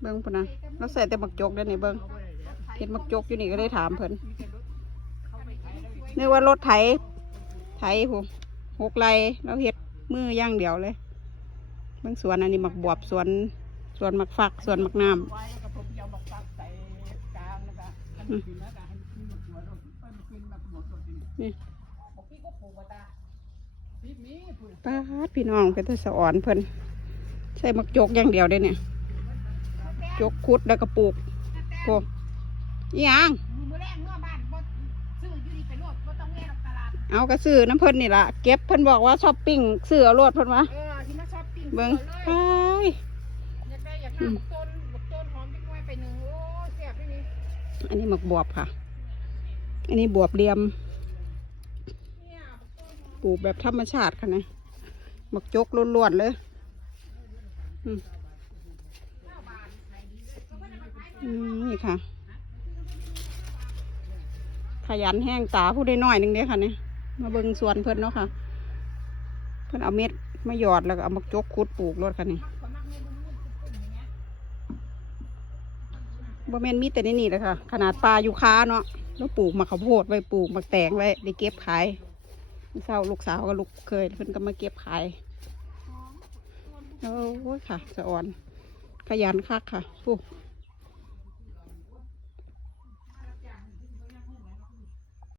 เบิ้งพุ่นนะเราใส่แต่หมักจกได้นี่เบิ้งเห็นหมักจกอยู่นี่ก็ได้ถามเพิ่นนึกว่ารถไถ ไถหูหกไรเราเฮ็ดมือย่างเดียวเลยเบิ้งสวนอันนี้หมักบวบสวนสวนหมักฟักสวนหมักน้ำไว้แล้วก็ผมจะเอามาปักใส่กลางแล้วก็ให้มันกินแล้วก็ให้มันกินหมดสวนรถเอ้ยมันกินมาหมดรถทีนี้นี่บอกพี่ก็ปลูกมาตาพี่มีปลูกป้าพี่น้องเป็นตะสะอ่อนเพิ่นใส่หมักจกอย่างเดียวได้เนี่ย จกคุดแล้วก็ปลูกโอ้อีหยังมือแรกเมื่อบ้านบ่ซื้ออยู่ดีไปโลดบ่ต้องแล่ออกตลาดเอากระซื้อน้ำเพิ่นนี่ละเก็บเพิ่นบอกว่าช้อปปิ้งซื้อเอารถเพิ่นวะเออที่มาชอบปิ้งเบิ้งก่อนเลยไปอยากได้อยากทำบักต้นบักต้นหอมจักหน่อยไปหนึ่งโอ้แซ่บด้วยนี่อันนี้หมักบวบค่ะ อันนี้บวบเรียมเนี่ยบักต้นหอมปลูกแบบธรรมชาติค่ะนะหมักจกล้วนๆเลย อืมอืม นี่ค่ะ ขยันแห้งตาผู้ได้น้อยหนึงเด้อค่ะเนี่ยมาเบิ่งสวนเพิ่นเนาะค่ะ เพิ่นเอาเม็ดมาหยอดแล้วก็เอามักจกคุดปลูกรถค่ะนี่ขอมักเนี่ยบ่แม่นมีแต่ในนี่เลยค่ะ ขนาดปลาอยู่ค้าเนาะแล้วปลูกมะข้าวโพดไว้ปลูกมะแตงไว้ได้เก็บขายเมื่อเช้าลูกสาวกับลูกเคยเพิ่นก็มาเก็บขายโอ้ยค่ะ สะอ่อน ขยันคักค่ะผู้